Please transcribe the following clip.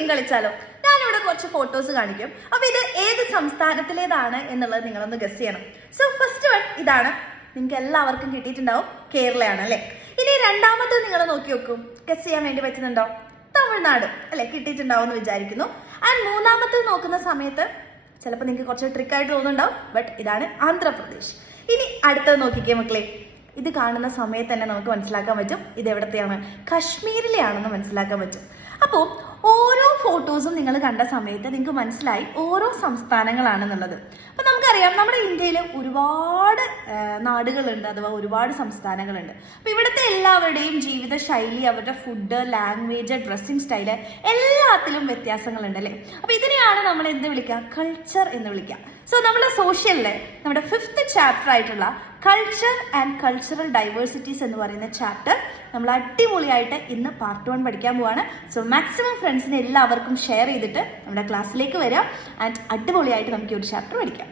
Game കളിച്ചാലോ? ഞാനിവിടെ കുറച്ച് photos കാണിക്കും. അപ്പൊ ഇത് ഏത് സംസ്ഥാനത്തിലേതാണ് എന്നുള്ളത് നിങ്ങളൊന്ന് ഗസ് ചെയ്യണം. സോ ഫസ്റ്റ് വൺ ഇതാണ്. നിങ്ങൾക്ക് എല്ലാവർക്കും കിട്ടിയിട്ടുണ്ടാവും, കേരളയാണ് അല്ലെ. ഇനി രണ്ടാമത്തെ നിങ്ങൾ നോക്കി നോക്കും, ഗസ് ചെയ്യാൻ വേണ്ടി പറ്റുന്നുണ്ടോ? തമിഴ്നാട് അല്ലെ, കിട്ടിയിട്ടുണ്ടാവും എന്ന് വിചാരിക്കുന്നു. ആൻഡ് മൂന്നാമത്തെ നോക്കുന്ന സമയത്ത് ചിലപ്പോൾ നിങ്ങൾക്ക് കുറച്ച് ട്രിക്കായിട്ട് തോന്നുന്നുണ്ടാവും, ബട്ട് ഇതാണ് ആന്ധ്രാപ്രദേശ്. ഇനി അടുത്തത് നോക്കിക്കേ മക്കളെ. ഇത് കാണുന്ന സമയത്ത് തന്നെ നമുക്ക് മനസ്സിലാക്കാൻ പറ്റും ഇത് എവിടത്തെയാണ്, കശ്മീരിലെയാണെന്ന് മനസ്സിലാക്കാൻ പറ്റും. അപ്പോൾ ഓരോ ഫോട്ടോസും നിങ്ങൾ കണ്ട സമയത്ത് നിങ്ങൾക്ക് മനസ്സിലായി ഓരോ സംസ്ഥാനങ്ങളാണെന്നുള്ളത്. അപ്പം നമുക്കറിയാം നമ്മുടെ ഇന്ത്യയിൽ ഒരുപാട് നാടുകളുണ്ട്, അഥവാ ഒരുപാട് സംസ്ഥാനങ്ങളുണ്ട്. അപ്പം ഇവിടുത്തെ എല്ലാവരുടെയും ജീവിത ശൈലി, അവരുടെ ഫുഡ്, ലാംഗ്വേജ്, ഡ്രസ്സിങ് സ്റ്റൈല് എല്ലാത്തിലും വ്യത്യാസങ്ങളുണ്ട് അല്ലേ. അപ്പം ഇതിനെയാണ് നമ്മൾ എന്ത് വിളിക്കുക, കൾച്ചർ എന്ന് വിളിക്കുക. സോ നമ്മുടെ സോഷ്യലിലെ നമ്മുടെ 5th ചാപ്റ്റർ ആയിട്ടുള്ള കൾച്ചർ ആൻഡ് കൾച്ചറൽ ഡൈവേഴ്സിറ്റീസ് എന്ന് പറയുന്ന ചാപ്റ്റർ നമ്മൾ അടിപൊളിയായിട്ട് ഇന്ന് പാർട്ട് 1 പഠിക്കാൻ പോവാണ്. സോ മാക്സിമം ഫ്രണ്ട്സിന് എല്ലാവർക്കും ഷെയർ ചെയ്തിട്ട് നമ്മുടെ ക്ലാസ്സിലേക്ക് വരാം ആൻഡ് അടിപൊളിയായിട്ട് നമുക്ക് ഈ ഒരു ചാപ്റ്റർ പഠിക്കാം.